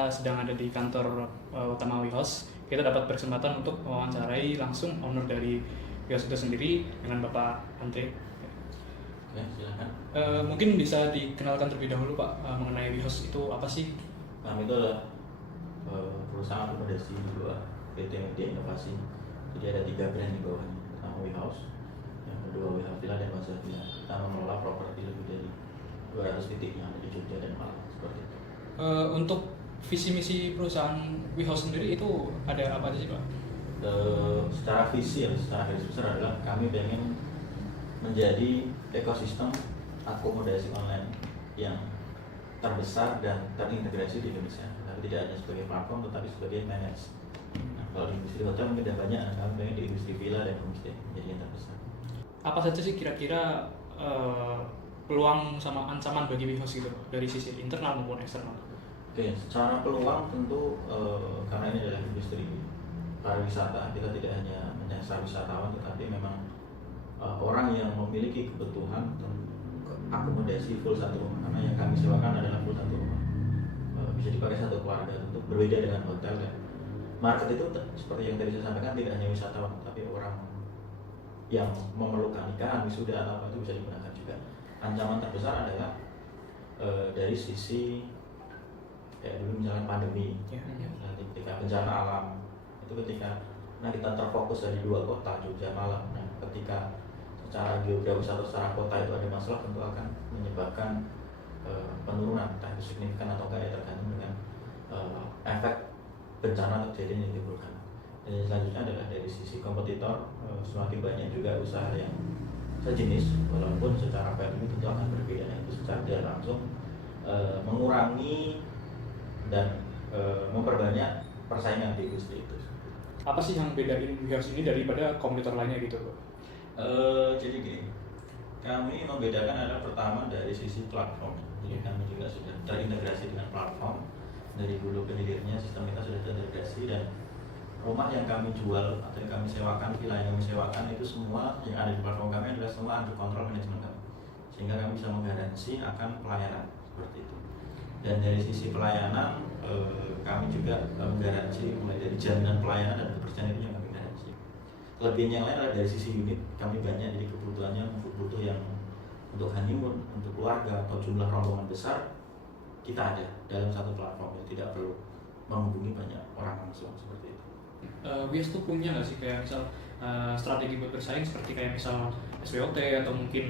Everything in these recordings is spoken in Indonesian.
kita sedang ada di kantor utama WeHouse, kita dapat berkesempatan untuk mewawancarai langsung owner dari WeHouse itu sendiri dengan Bapak Andre. Oke, silakan. Mungkin bisa dikenalkan terlebih dahulu Pak mengenai WeHouse itu apa sih? Kami itu adalah perusahaan akomodasi di bawah PT Media Inovasi. Jadi ada 3 brand di bawahnya. Pertama WeHouse, yang kedua WeHouse Villa dan Plaza Villa. Kita mengelola properti lebih dari 200 titik yang ada di Jogja dan Malang seperti itu. Untuk visi misi perusahaan WeHouse sendiri itu ada apa aja sih Pak? Secara visi ya, secara garis besar adalah kami ingin menjadi ekosistem akomodasi online yang terbesar dan terintegrasi di Indonesia. Tapi tidak hanya sebagai platform, tetapi sebagai manage. Nah, kalau di industri hotel mungkin ada banyak, kami pengen di industri villa dan homestay menjadi yang terbesar. Apa saja sih kira-kira peluang sama ancaman bagi WeHouse gitu dari sisi internal maupun eksternal? Oke, secara peluang tentu karena ini adalah industri pariwisata, kita tidak hanya menyasar wisatawan, tetapi memang orang yang memiliki kebutuhan akomodasi full satu rumah, karena yang kami sewakan adalah full satu rumah, bisa dipakai satu keluarga. Tentu berbeda dengan hotel ya. Market itu seperti yang tadi saya sampaikan, tidak hanya wisatawan, tapi orang yang memerlukan nikahan, wisuda atau apa itu bisa digunakan juga. Ancaman terbesar adalah dari sisi dulu misalnya pandemi, ketika bencana alam itu ketika kita terfokus dari 2 kota Jogja Malang. Nah, ketika secara geografis atau secara kota itu ada masalah, tentu akan menyebabkan penurunan, entah itu signifikan atau enggak ya, tergantung dengan efek bencana atau kejadian yang ditimbulkan. Dan selanjutnya adalah dari sisi kompetitor, semakin banyak juga usaha yang sejenis, walaupun secara value tentu akan berbeda. Nah, itu secara tidak langsung mengurangi dan memperbanyak persaingan di industri itu. Apa sih yang bedain WeHouse ini daripada kompetitor lainnya gitu Pak? Jadi gini, kami membedakan adalah pertama dari sisi platform. Jadi kami juga sudah terintegrasi dengan platform, dari hulu ke hilirnya sistem kita sudah terintegrasi, dan rumah yang kami jual atau yang kami sewakan, villa yang kami sewakan itu semua yang ada di platform kami adalah semua under kontrol manajemen kami, sehingga kami bisa menggaransi akan pelayanan seperti itu. Dan dari sisi pelayanan kami juga menggaransi mulai dari jaminan pelayanan dan kepercayaan itu yang kami garansi. Kelebihan yang lain adalah dari sisi unit kami banyak, jadi kebutuhannya butuh yang untuk honeymoon, untuk keluarga atau jumlah rombongan besar, kita ada dalam satu platform, tidak perlu menghubungi banyak orang langsung seperti itu. WeHouse tuh punya nggak sih kayak misal strategi buat bersaing seperti kayak misal SWOT atau mungkin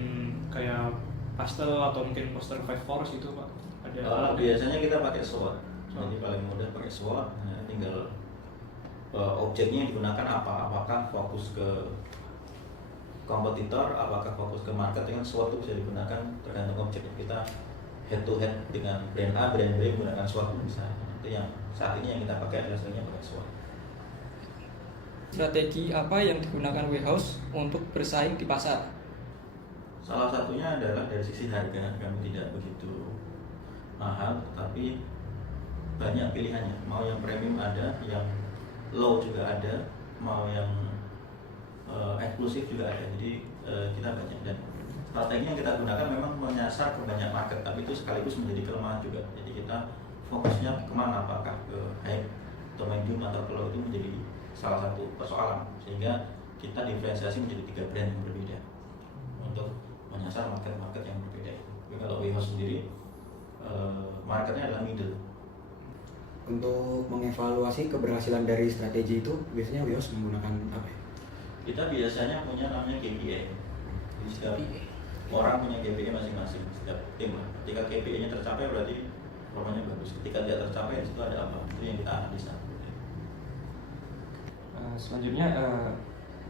kayak pastel atau mungkin poster 5 force gitu Pak? Ada biasanya kita pakai SWOT, jadi paling mudah pakai SWOT, tinggal objeknya yang digunakan apa, apakah fokus ke kompetitor, apakah fokus ke marketing. SWOT itu bisa digunakan tergantung objeknya. Kita head to head dengan brand A, brand B menggunakan SWOT misalnya. Itu yang saat ini yang kita pakai adalah sebenarnya pakai SWOT. Strategi apa yang digunakan WeHouse untuk bersaing di pasar? Salah satunya adalah dari sisi harga, kami tidak begitu mahal, tetapi banyak pilihannya. Mau yang premium ada, yang low juga ada, mau yang eksklusif juga ada. Jadi kita banyak, dan strategi yang kita gunakan memang menyasar ke banyak market, tapi itu sekaligus menjadi kelemahan juga. Jadi kita fokusnya kemana, apakah ke high atau medium atau ke low, itu menjadi salah satu persoalan, sehingga kita diferensiasi menjadi 3 brand yang berbeda untuk menyasar market-market yang berbeda. Tapi kalau WeHouse sendiri marketnya adalah middle. Untuk mengevaluasi keberhasilan dari strategi itu biasanya WeHouse menggunakan apa ya? Kita biasanya punya namanya KPI. Jadi setiap orang punya KPI masing-masing, setiap tim. Ketika KPI-nya tercapai berarti performanya bagus. Ketika tidak tercapai, itu ada apa? Itu yang kita analisa. Selanjutnya,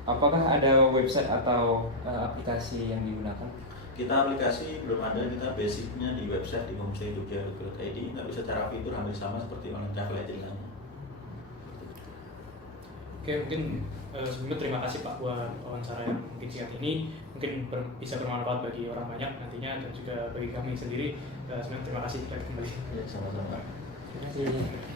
apakah ada website atau aplikasi yang digunakan? Kita aplikasi belum ada, kita basicnya di website di homestayjogja.id, tapi secara fitur hampir sama seperti online travel agent lainnya. Oke, mungkin sebelumnya terima kasih Pak buat wawancara yang mungkin singkat ini, mungkin bisa bermanfaat bagi orang banyak nantinya dan juga bagi kami sendiri. Sebenarnya terima kasih kembali. Ya, sama-sama. Terima kasih.